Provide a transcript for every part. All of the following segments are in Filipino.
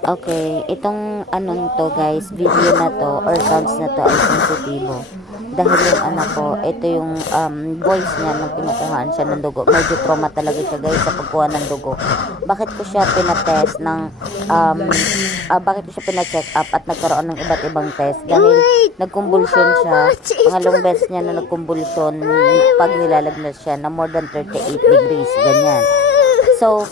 Okay, itong anong to guys, video na to or sounds na to ay sensitibo. Dahil yung anak ko, ito yung voice niya nung kinukuhaan siya ng dugo. Medyo trauma talaga siya guys sa pagkuha ng dugo. Bakit ko siya pinatest ng, bakit ko siya pina-check up at nagkaroon ng iba't ibang test? Dahil nagkumbulsyon siya, pangalawang beses niya na nagkumbulsyon pag nilalagnat siya na more than 38 degrees, ganyan. So,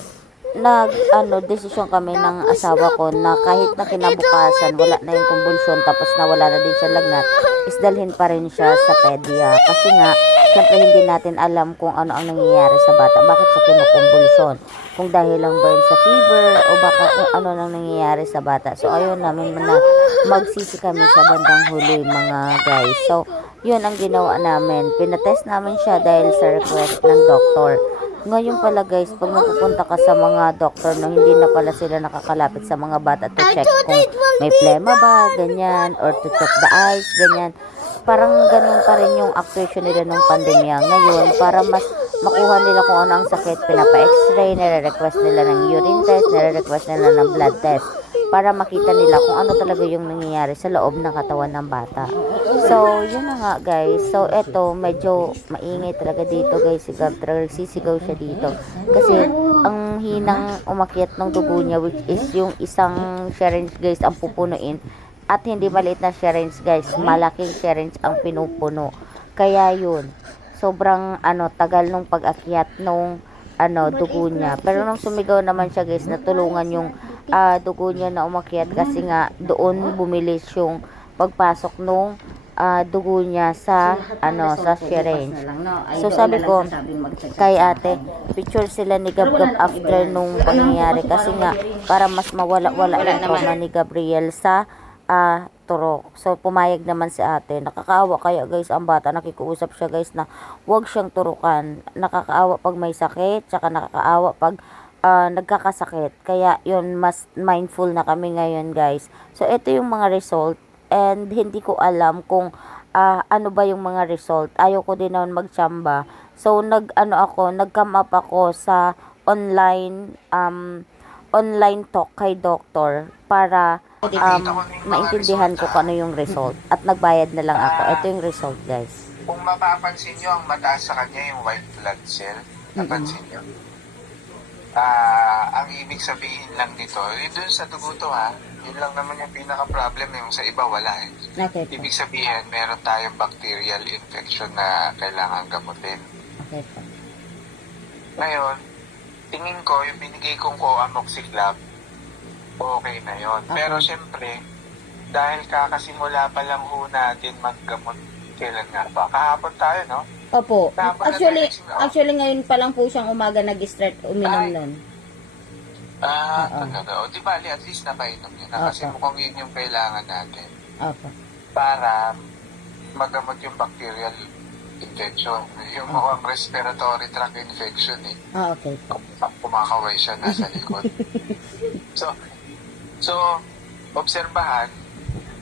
desisyon kami ng asawa ko na kahit na kinabukasan wala na yung convulsion tapos nawala na din siya lagnat, is dalhin pa rin siya sa pedia kasi nga syempre hindi natin alam kung ano ang nangyayari sa bata, bakit siya kinukumbulsyon, kung dahil lang ba yun sa fever o baka kung ano nang nangyayari sa bata. So ayun namin na magsisi kami sa bandang huli mga guys. So yun ang ginawa namin, pinatest namin siya dahil sa request ng doktor. Ngayon pala guys, pag napupunta ka sa mga doktor na hindi na pala sila nakakalapit sa mga bata to check kung may plema ba, ganyan, or to check the eyes, ganyan. Parang ganun pa rin yung actuation nila nung pandemya. Ngayon, para mas makuha nila kung ano ang sakit, pinapa-x-ray, nire-request nila ng urine test, nire-request nila ng blood test para makita nila kung ano talaga yung nangyayari sa loob ng katawan ng bata. So, yun na nga guys. So, eto, medyo maingay talaga dito guys. Sisigaw siya dito. Kasi, ang hinang umakyat ng dugo niya, which is yung isang syringe guys, ang pupunuin. At hindi maliit na syringe guys, malaking syringe ang pinupuno. Kaya yun, sobrang tagal nung pag-akyat nung dugo niya. Pero nung sumigaw naman siya guys, natulungan yung dugo niya na umakyat kasi nga doon bumilis yung pagpasok nung dugo niya sa sa syringe. So sabi ko kay ate, picture sila ni Gab-Gab after nung pangyayari kasi nga para mas mawala-wala yung trauma ni Gabriel sa turok. So pumayag naman si ate. Nakakaawa kaya guys ang bata, nakikiusap siya guys na huwag siyang turukan. Nakakaawa pag may sakit, tsaka nakakaawa pag nagkakasakit. Kaya yun, mas mindful na kami ngayon guys. So ito yung mga result and hindi ko alam kung ano ba yung mga result. Ayaw ko din naman magtsamba. So nag-come up ako sa online talk kay doctor para maintindihan ko kung ano yung result at nagbayad na lang ako. Ito yung result guys. Kung mapapansin nyo, ang mataas sa kanya yung white blood cell. Napansin nyo? Ang ibig sabihin lang nito, yun dun sa dugo to ha, yun lang naman yung pinaka-problem, yung sa iba wala eh. Okay po. Ibig sabihin, meron tayong bacterial infection na kailangan gamutin. Okay po. Ngayon, tingin ko, yung binigay kong co-amoxiclav, okay na yon. Okay. Pero syempre, dahil kakasimula pa lang ho natin maggamot, kailan nga ba? Kahapon tayo, no? Opo. Kahapon Actually ngayon pa lang po siyang umaga nag-start uminom nun. Talaga. O di bali, at least napainom yun na. Kasi Opo. mukhang yun yung kailangan natin Opo. para magamot yung bacterial infection. Yung mukhang respiratory tract infection eh. Okay po. Kumakaway siya nasa likod. So, obserbahan,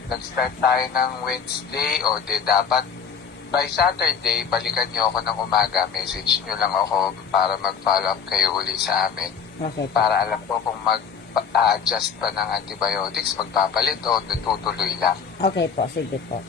nag-start tayo ng Wednesday o di dapat by Saturday, balikan niyo ako ng umaga, message niyo lang ako para mag-follow up kayo uli sa amin. Okay po. Para alam ko kung mag-adjust pa ng antibiotics, magpapalit o natutuloy lang. Okay po, sige po.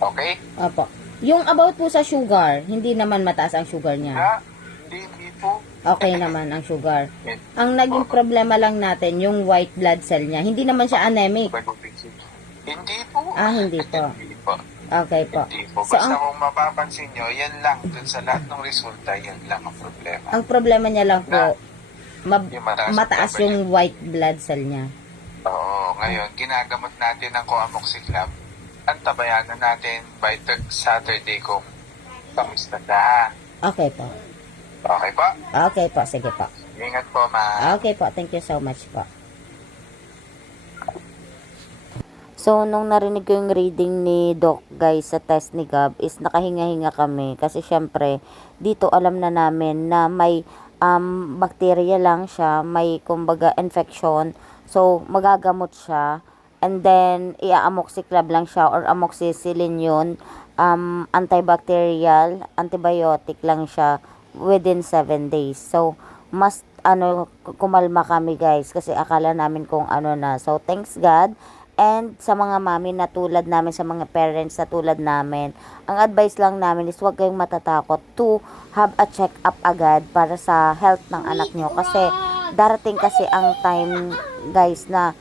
Okay? Opo. Yung about po sa sugar, hindi naman mataas ang sugar niya. Hindi po. Okay naman ang sugar. Ang naging problema lang natin, yung white blood cell niya. Hindi naman siya anemic. Hindi po. Hindi po. Hindi po. Okay po. Hindi po. So, Basta kung mapapansin nyo, yan lang. Dun sa lahat ng resulta, yan lang ang problema. ang problema niya lang po, Yung mataas yung white blood cell niya. Oo. Ngayon, ginagamot natin ang co-amoxiclav. Antabayanan natin by Saturday kung kamusta na. Okay po. Okay po? Okay po, sige po. Ingat po, ma. Okay po, thank you so much po. So, nung narinig ko yung reading ni Doc guys sa test ni Gab is nakahinga-hinga kami kasi syempre dito alam na namin na may bacteria lang siya, may kumbaga infection. So, magagamot siya and then i-amoxiclav lang siya or amoxicillin yun. Antibacterial, antibiotic lang siya within 7 days. So, mas kumalma kami guys kasi akala namin kung ano na. So thanks God. And sa mga mami na tulad namin, sa mga parents na tulad namin, ang advice lang namin is huwag kayong matatakot to have a check-up agad para sa health ng anak nyo. Kasi darating kasi ang time guys na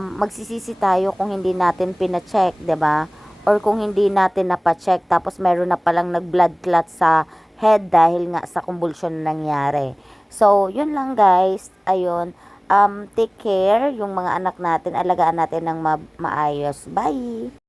magsisisi tayo kung hindi natin pina-check, 'di ba? Or kung hindi natin napa-check tapos meron na palang nag-blood clot sa head dahil nga sa convulsion na nangyari. So, yun lang guys. Ayun. Take care yung mga anak natin. Alagaan natin ng maayos. Bye!